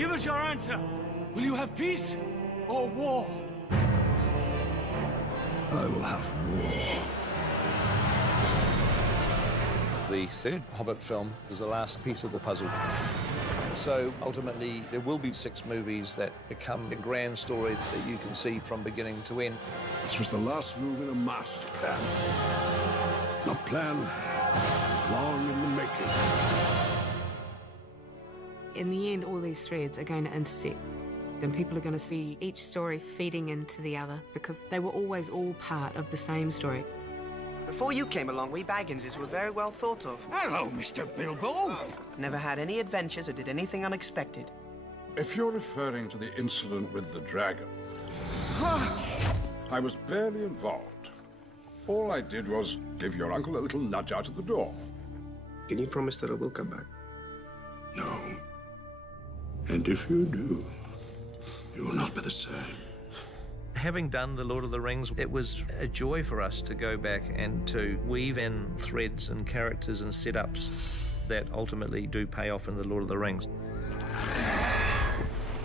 Give us your answer. Will you have peace or war? I will have war. The third Hobbit film is the last piece of the puzzle. So ultimately, there will be 6 movies that become a grand story that you can see from beginning to end. This was the last move in a master plan. A plan long in the making. In the end, all these threads are going to intersect. Then people are going to see each story feeding into the other because they were always all part of the same story. Before you came along, we Bagginses were very well thought of. Hello, Mr. Bilbo. Never had any adventures or did anything unexpected. If you're referring to the incident with the dragon, I was barely involved. All I did was give your uncle a little nudge out of the door. Can you promise that I will come back? No. And if you do, you will not be the same. Having done The Lord of the Rings, it was a joy for us to go back and to weave in threads and characters and setups that ultimately do pay off in The Lord of the Rings.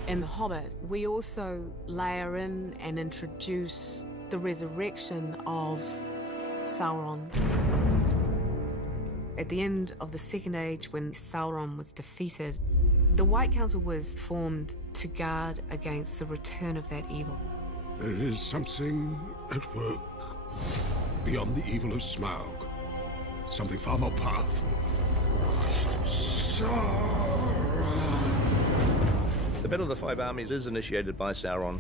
In The Hobbit, we also layer in and introduce the resurrection of Sauron. At the end of the Second Age, when Sauron was defeated, the White Council was formed to guard against the return of that evil. There is something at work beyond the evil of Smaug. Something far more powerful. Sauron! The Battle of the Five Armies is initiated by Sauron.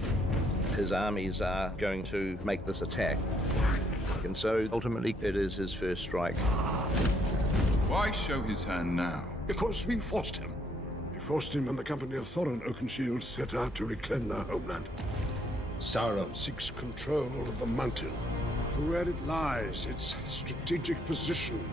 His armies are going to make this attack. And so, ultimately, it is his first strike. Why show his hand now? Because we forced him. We forced him and the company of Thorin Oakenshield set out to reclaim their homeland. Sauron seeks control of the mountain. For where it lies, its strategic position.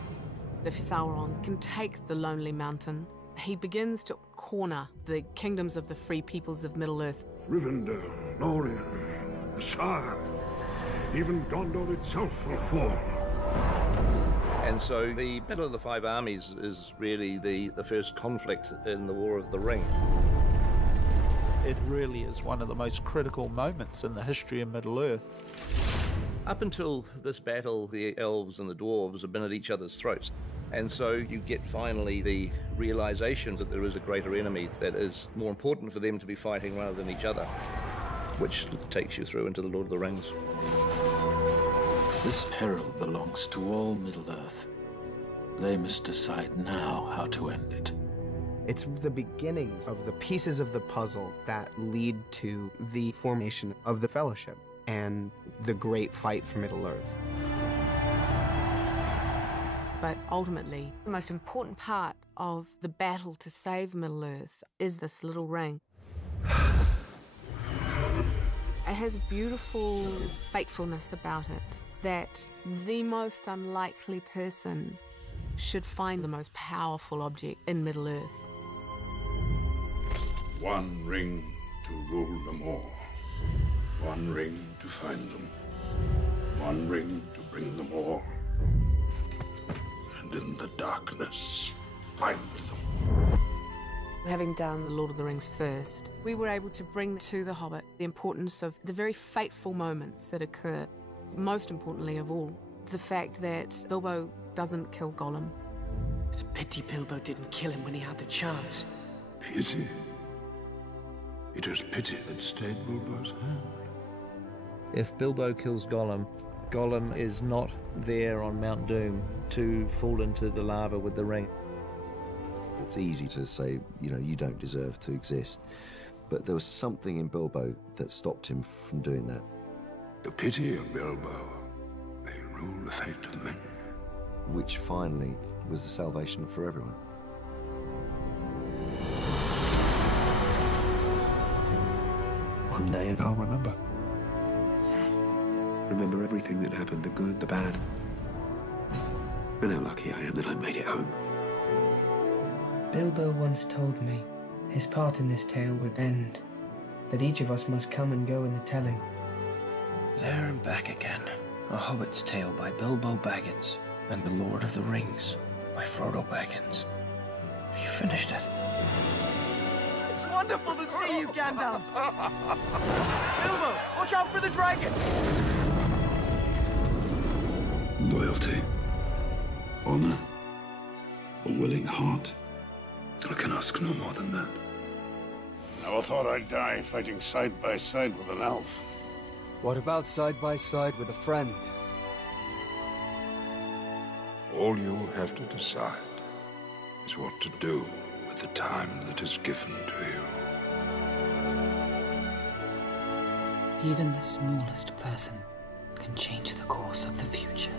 If Sauron can take the Lonely Mountain, he begins to corner the kingdoms of the free peoples of Middle-earth. Rivendell, Lorien, the Shire, even Gondor itself will fall. And so the Battle of the Five Armies is really the first conflict in the War of the Ring. It really is one of the most critical moments in the history of Middle-earth. Up until this battle, the elves and the dwarves have been at each other's throats. And so you get finally the realization that there is a greater enemy that is more important for them to be fighting rather than each other, which takes you through into the Lord of the Rings. This peril belongs to all Middle-earth. They must decide now how to end it. It's the beginnings of the pieces of the puzzle that lead to the formation of the Fellowship and the great fight for Middle-earth. But ultimately, the most important part of the battle to save Middle-earth is this little ring. It has a beautiful fatefulness about it, that the most unlikely person should find the most powerful object in Middle-earth. One ring to rule them all. One ring to find them. One ring to bring them all. And in the darkness, find them. Having done The Lord of the Rings first, we were able to bring to The Hobbit the importance of the very fateful moments that occur. Most importantly of all, the fact that Bilbo doesn't kill Gollum. It's a pity Bilbo didn't kill him when he had the chance. Pity? It was pity that stayed Bilbo's hand. If Bilbo kills Gollum, Gollum is not there on Mount Doom to fall into the lava with the ring. It's easy to say, you know, you don't deserve to exist. But there was something in Bilbo that stopped him from doing that. The pity of Bilbo may rule the fate of men. Which finally was the salvation for everyone. One day I'll remember. Remember everything that happened, the good, the bad. And how lucky I am that I made it home. Bilbo once told me his part in this tale would end, that each of us must come and go in the telling. There and Back Again, A Hobbit's Tale by Bilbo Baggins, and The Lord of the Rings by Frodo Baggins. You finished it. It's wonderful to see you, Gandalf! Bilbo, watch out for the dragon! Loyalty, honor, a willing heart. I can ask no more than that. Never thought I'd die fighting side by side with an elf. What about side by side with a friend? All you have to decide is what to do with the time that is given to you. Even the smallest person can change the course of the future.